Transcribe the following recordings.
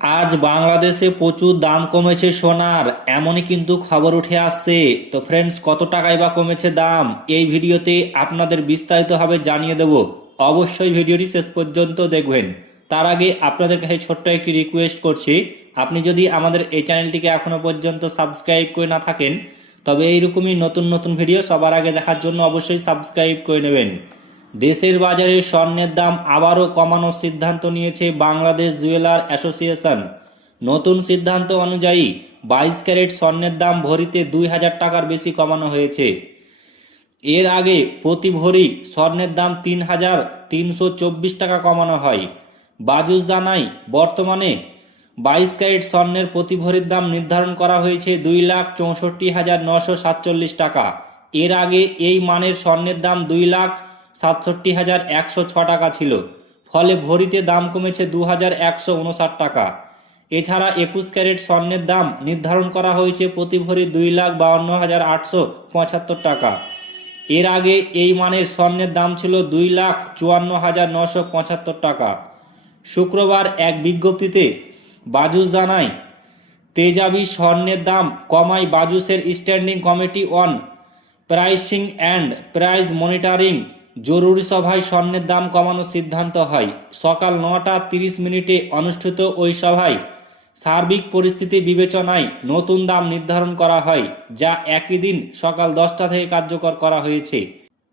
আজ বাংলাদেশে প্রচুর দাম কমেছে সোনার, এমনই কিন্তু খবর উঠে আসছে। তো ফ্রেন্ডস, কত টাকায় বা কমেছে দাম, এই ভিডিওতে আপনাদের বিস্তারিতভাবে জানিয়ে দেব। অবশ্যই ভিডিওটি শেষ পর্যন্ত দেখবেন। তার আগে আপনাদের কাছে ছোট্ট একটি রিকোয়েস্ট করছি, আপনি যদি আমাদের এই চ্যানেলটিকে এখনো পর্যন্ত সাবস্ক্রাইব করে না থাকেন, তবে এইরকমই নতুন নতুন ভিডিও সবার আগে দেখার জন্য অবশ্যই সাবস্ক্রাইব করে নেবেন। দেশের বাজারে স্বর্ণের দাম আবারও কমানোর সিদ্ধান্ত নিয়েছে বাংলাদেশ জুয়েলার অ্যাসোসিয়েশন। নতুন সিদ্ধান্ত অনুযায়ী 22 ক্যারেট স্বর্ণের দাম ভরিতে 2,000 টাকার বেশি কমানো হয়েছে। এর আগে প্রতি ভরি স্বর্ণের দাম 3,324 টাকা কমানো হয়। বাজুস জানায়, বর্তমানে 22 ক্যারেট স্বর্ণের প্রতি ভরির দাম নির্ধারণ করা হয়েছে 2,64,947 টাকা। এর আগে এই মানের স্বর্ণের দাম 2,67,106 টাকা ছিল, ফলে ভরিতে দাম কমেছে 2,159 টাকা। এছাড়া 21 ক্যারেট স্বর্ণের দাম নির্ধারণ করা হয়েছে প্রতি ভরি 2,52,875 টাকা। এর আগে এই মানের স্বর্ণের দাম ছিল 2,54,975 টাকা। শুক্রবার এক বিজ্ঞপ্তিতে বাজুস জানায়, তেজাবি স্বর্ণের দাম কমায় বাজুসের standing committee on pricing and price monitoring জরুরি সভায় স্বর্ণের দাম কমানোর সিদ্ধান্ত হয়। সকাল 9টা 30 মিনিটে অনুষ্ঠিত ওই সভায় সার্বিক পরিস্থিতি বিবেচনায় নতুন দাম নির্ধারণ করা হয়, যা একই দিন সকাল 10টা থেকে কার্যকর করা হয়েছে।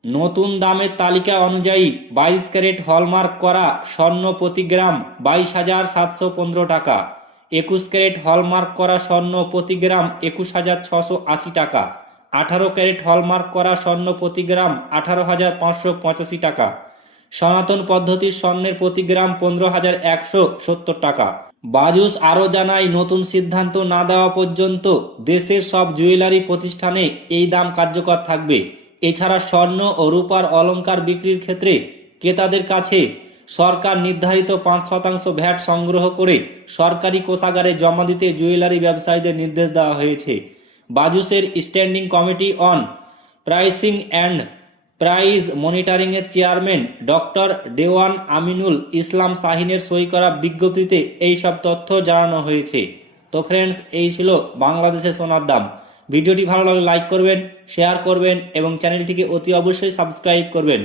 নতুন দামের তালিকা অনুযায়ী 22 ক্যারেট হলমার্ক করা স্বর্ণ প্রতি গ্রাম 22,715 টাকা, 21 ক্যারেট হলমার্ক করা স্বর্ণ প্রতি গ্রাম 21,680 টাকা, 18 ক্যারেট হলমার্ক করা স্বর্ণ প্রতি গ্রাম 18,585 টাকা, সনাতন পদ্ধতির স্বর্ণের প্রতি গ্রাম 15,170 টাকা। বাজুস আরও জানায়, নতুন সিদ্ধান্ত না দেওয়া পর্যন্ত দেশের সব জুয়েলারি প্রতিষ্ঠানে এই দাম কার্যকর থাকবে। এছাড়া স্বর্ণ ও রূপার অলংকার বিক্রির ক্ষেত্রে ক্রেতাদের কাছে সরকার নির্ধারিত 5% ভ্যাট সংগ্রহ করে সরকারি কোষাগারে জমা দিতে জুয়েলারি ব্যবসায়ীদের নির্দেশ দেওয়া হয়েছে। বাজুসের standing committee on pricing and price মনিটরিংয়ের চেয়ারম্যান ডক্টর দেওয়ান আমিনুল ইসলাম শাহিনের সই করা বিজ্ঞপ্তিতে এই সব তথ্য জানানো হয়েছে। তো ফ্রেন্ডস, এই ছিল বাংলাদেশের সোনার দাম। ভিডিওটি ভালো লাগলে লাইক করবেন, শেয়ার করবেন এবং চ্যানেলটিকে অতি অবশ্যই সাবস্ক্রাইব করবেন।